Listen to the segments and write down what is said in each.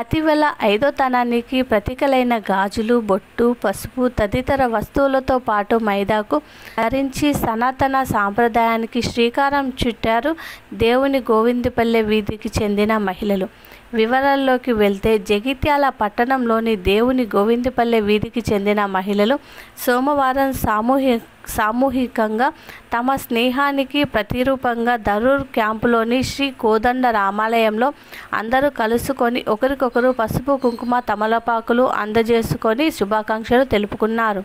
అతివల ఐదోతనానికి ప్రతీకలైన గాజులు, బొట్టు, పసుపు తదితర వస్తువులతో పాటు మైదాకు ధరించి సనాతన సాంప్రదాయానికి శ్రీకారం చుట్టారు దేవుని గోవిందపల్లె వీధికి చెందిన మహిళలు. వివరాల్లోకి వెళ్తే జగిత్యాల పట్టణంలోని దేవుని గోవిందపల్లె వీధికి చెందిన మహిళలు సోమవారం సామూహికంగా తమ స్నేహానికి ప్రతిరూపంగా దరూర్ క్యాంపులోని శ్రీ కోదండ రామాలయంలో అందరూ కలుసుకొని ఒకరికొకరు పసుపు, కుంకుమ, తమలపాకులు అందజేసుకొని శుభాకాంక్షలు తెలుపుకున్నారు.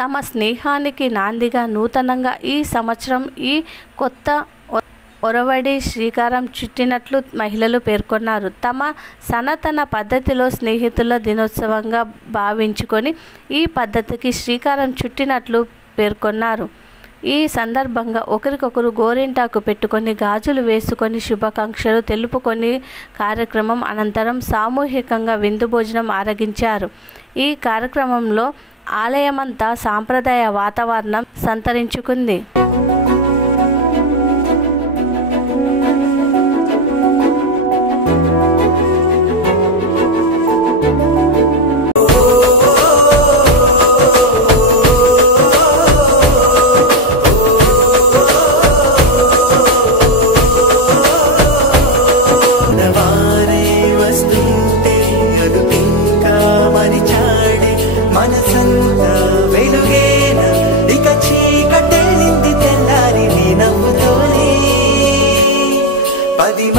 తమ స్నేహానికి నాందిగా నూతనంగా ఈ సంవత్సరం ఈ కొత్త ఒరవడి శ్రీకారం చుట్టినట్లు మహిళలు పేర్కొన్నారు. తమ సనాతన పద్ధతిలో స్నేహితుల దినోత్సవంగా భావించుకొని ఈ పద్ధతికి శ్రీకారం చుట్టినట్లు పేర్కొన్నారు. ఈ సందర్భంగా ఒకరికొకరు గోరింటాకు పెట్టుకొని గాజులు వేసుకొని శుభాకాంక్షలు తెలుపుకొని కార్యక్రమం అనంతరం సామూహికంగా విందు భోజనం ఆరగించారు. ఈ కార్యక్రమంలో ఆలయమంతా సాంప్రదాయ వాతావరణం సంతరించుకుంది.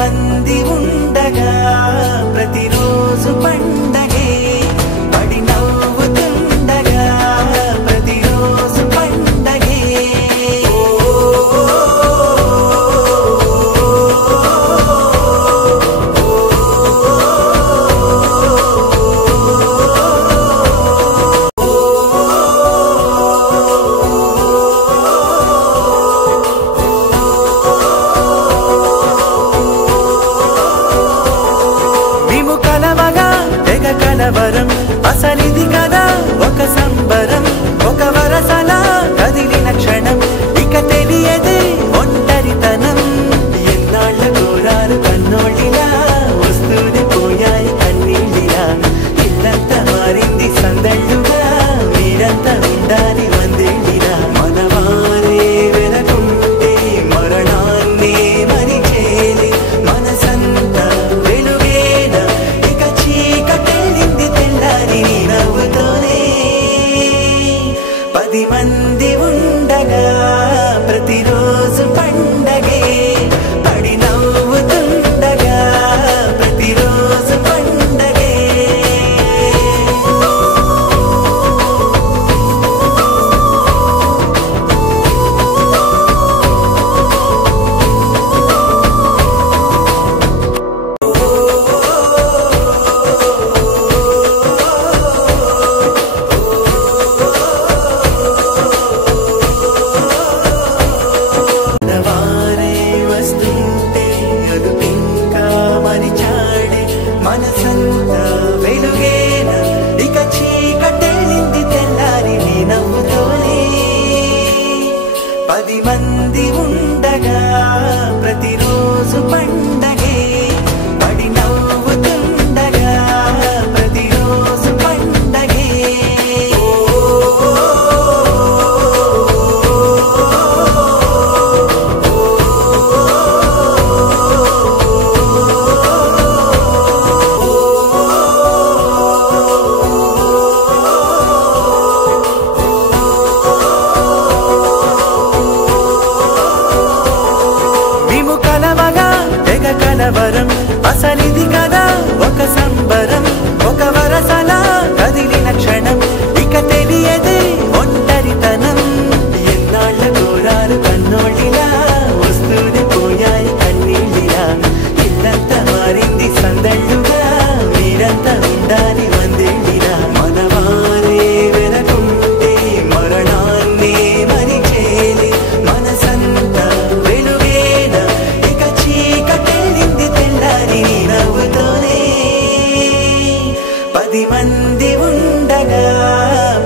మంది ఉండగా ప్రతిరోజు పండగే పడి నవ్వుతుండగా ప్రతిరోజు పండగే కలవరం అసలిది కదా ఒక సంబరం ఒక వరసలా కదిలిన క్షణం ఇక తెలియదే ఒంటరితనం ఎన్నాళ్ళ కోరారు కన్నోళ్ళిలా వస్తూనే పోయాయి కన్నీళ్ళిలా ఇల్లంతా మారింది సందళ్ళుగా మీరంతా ఉండాలి వందేళ్ళిలా మనవారే వెనకుంటే మరణాన్నే మరిచేలి మనసంతా వెలుగేన ఇక చీకటే పది మంది ఉండగా ప్రతిరోజు పండగే పడి నవ్వుతుండగా ప్రతిరోజు పండగే మనసంతా వెలుగేన ఇక చీకటెళ్ళింది తెల్లారి నీ నవ్వుతోనే పది మంది ఉండగా ప్రతిరోజు పండగే పడి నవ్వుతుండగా ప్రతిరోజు పండగే కలవరం అసలిది కదా ఒక సంబరం ఒక వరసలా కదిలిన క్షణం ఇక తెలియదే ఒంటరితనం ఎన్నాళ్ళ కోరారు కన్నోళ్ళిలా వస్తూనే పోయాయి కన్నీళ్ళిలా ఇల్లంతా మారింది సందళ్ళుగా మీరంతా ఉండాలి వందేళ్ళిలా మనవారే వెనకుంటే మరణాన్నే మరిచేలి మనసంతా వెలుగేన ఇక చీకటే నవ్వుతోనే పది మంది ఉండగా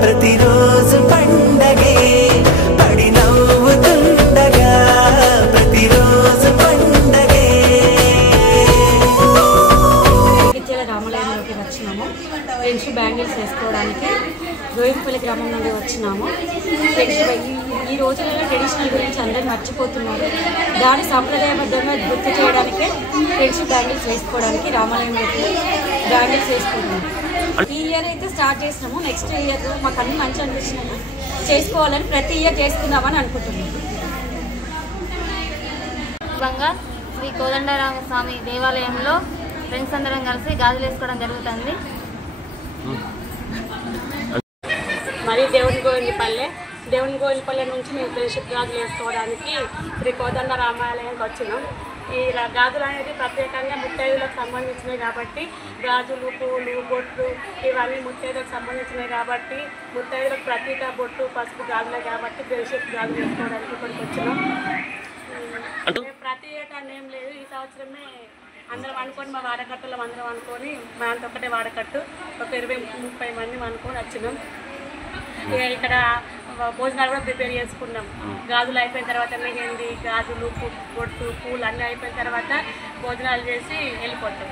ప్రతిరోజు పండగే పడి నవ్వుతుండగా ప్రతిరోజు పండగే. రామాలయంలోకి వచ్చినాము. ఫ్రెండ్షిప్ బ్యాంగిల్స్ వేసుకోవడానికి గోవిందపల్లి గ్రామం నుండి వచ్చినాము. ఈ రోజులలో ట్రెడిషనల్ గురించి అందరూ మర్చిపోతున్నారు. దాని సాంప్రదాయబద్ధంగా గుర్తు చేయడానికే ఫ్రెండ్షిప్ బ్యాంగిల్స్ వేసుకోవడానికి రామాలయంలోకి బ్యాంగిల్స్ వేసుకుంటున్నాము. ఈ ఇయర్ అయితే స్టార్ట్ చేసినాము. నెక్స్ట్ ఇయర్ మాకు అన్ని మంచి అనిపించినాము, చేసుకోవాలని ప్రతి ఇయర్ చేసుకుందామని అనుకుంటున్నాము. శ్రీ కోదండరామ స్వామి దేవాలయంలో ఫ్రెండ్స్ అందరం కలిసి గాజులు వేసుకోవడం జరుగుతుంది. మరి దేవుని గోవిందపల్లె నుంచి మేము ఫ్రెండ్షిప్ గాజులు వేసుకోవడానికి శ్రీ కోదండరామాలయానికి వచ్చినాం. ఈ గాజులు అనేది ప్రత్యేకంగా ముత్తైదులకు సంబంధించినవి కాబట్టి గాజులు, పూలు, బొట్లు ఇవన్నీ ముత్తైదులకు సంబంధించినవి కాబట్టి ముత్తైదులకు ప్రత్యేక బొట్టు, పసుపు గాజులే కాబట్టి ఫ్రెండ్షిప్ గాజులు వేసుకోవడానికి ఇక్కడికి వచ్చినాం. ప్రతి ఏటా ఏం లేదు, ఈ సంవత్సరమే అందరం అనుకొని మా వాడకట్టులో అందరం అనుకొని మా అంత ఒకటే వాడకట్టు ఒక 20-30 మంది అనుకొని వచ్చినాం. ఇక్కడ భోజనాలు కూడా ప్రిపేర్ చేసుకున్నాం. గాజులు అయిపోయిన తర్వాత మెహందీ, గాజులు, బొట్టు, పూలు అన్నీ అయిపోయిన తర్వాత భోజనాలు చేసి వెళ్ళిపోతాం.